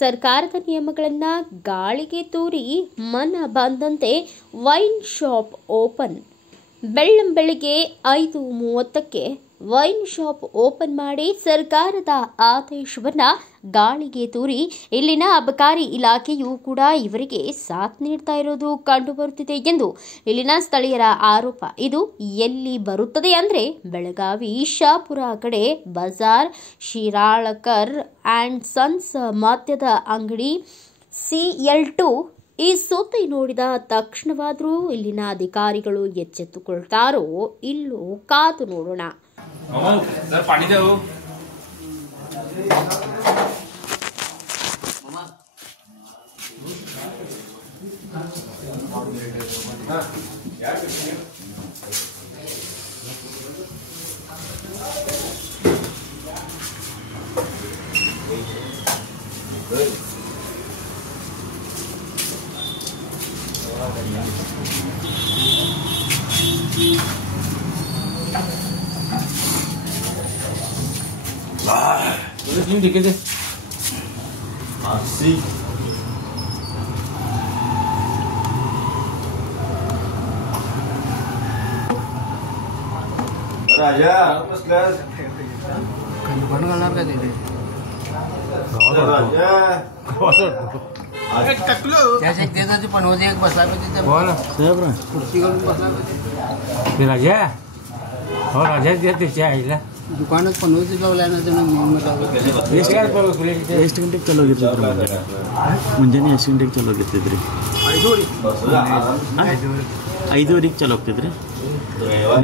ಸರ್ಕಾರದ ನಿಯಮಗಳನ್ನು ಗಾಳಿಗೆ ತೂರಿ ಮನ ಬಂದಂತೆ ವೈನ್ ಶಾಪ್ ಓಪನ್. ಬೆಳ್ಳಂಬೆಳಿಗ್ಗೆ 5:30ಕ್ಕೆ ವೈನ್ ಶಾಪ್ ಓಪನ್ ಮಾಡಿ ಸರ್ಕಾರದ ಆದೇಶವನ್ನು ಗಾಳಿಗೆ ತೂರಿ ಇಲ್ಲಿನ ಅಬಕಾರಿ ಇಲಾಖೆಯೂ ಕೂಡ ಇವರಿಗೆ ಸಾಥ್ ನೀಡ್ತಾ ಇರೋದು ಕಂಡುಬರುತ್ತಿದೆ ಎಂದು ಇಲ್ಲಿನ ಸ್ಥಳೀಯರ ಆರೋಪ. ಇದು ಎಲ್ಲಿ ಬರುತ್ತದೆ ಅಂದರೆ ಬೆಳಗಾವಿ ಶಾಪುರ ಕಡೆ ಬಜಾರ್ ಶಿರಾಳಕರ್ ಆ್ಯಂಡ್ ಸನ್ಸ್ ಮದ್ಯದ ಅಂಗಡಿ CL2. ಈ ಸುದ್ದಿ ನೋಡಿದ ತಕ್ಷಣವಾದರೂ ಇಲ್ಲಿನ ಅಧಿಕಾರಿಗಳು ಎಚ್ಚೆತ್ತುಕೊಳ್ತಾರೋ ಇಲ್ಲೋ ಕಾದು ನೋಡೋಣ. Ini dikit deh. Asik. Raja, mas gas. Kan depan ngalar kan ini. Raja. Jasa kita tuh penuh dia bas lagi kita. Bola, siapa? Kursi kalau bas lagi. Dia Raja. Oh Raja dia tuh cahaya. दुकान पनोज लाना ಎಷ್ಟು ಗಂಟೆಗೆ ಚಲೋ ಆಗಿರ್ತಿದ್ರಿ ಮುಂಜಾನೆ ಎಷ್ಟು ಗಂಟೆಗೆ ಚಲೋ ಆಗಿರ್ತಿದ್ರಿ 5:30ಗೆ ಚಲೋ ಹೋಗ್ತಿದ್ರಿ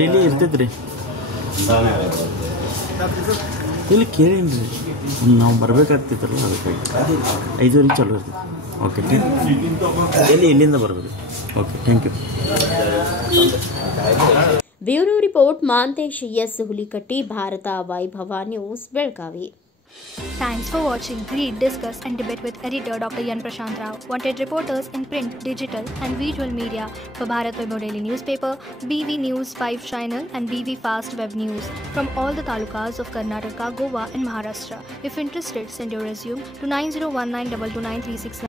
ಡೈಲಿ ಇರ್ತಿದ್ರಿ ಇಲ್ಲಿ ಕೇಳೇನ್ರಿ ನಾವು ಬರ್ಬೇಕಾಗ್ತಿದ್ರಲ್ಲ ಅದಕ್ಕಾಗಿ 5:30ಗೆ ಚಲೋ ಇರ್ತೈತಿ. ಓಕೆ ಇಲ್ಲಿಂದ ಬರಬೇಕು. Okay thank you. Bureau report Mantesh S Hulikatti, Bharata Vaibhava news, Belagavi. Thanks for watching. Read, discuss and debate with editor Dr. Yan Prashant Rao. Wanted reporters in print, digital and visual media for Bharat Vaibhav Daily Newspaper, BV News 5 Channel and BV Fast Web News from all the talukas of Karnataka, Goa and Maharashtra. If interested, send your resume to 9019229369.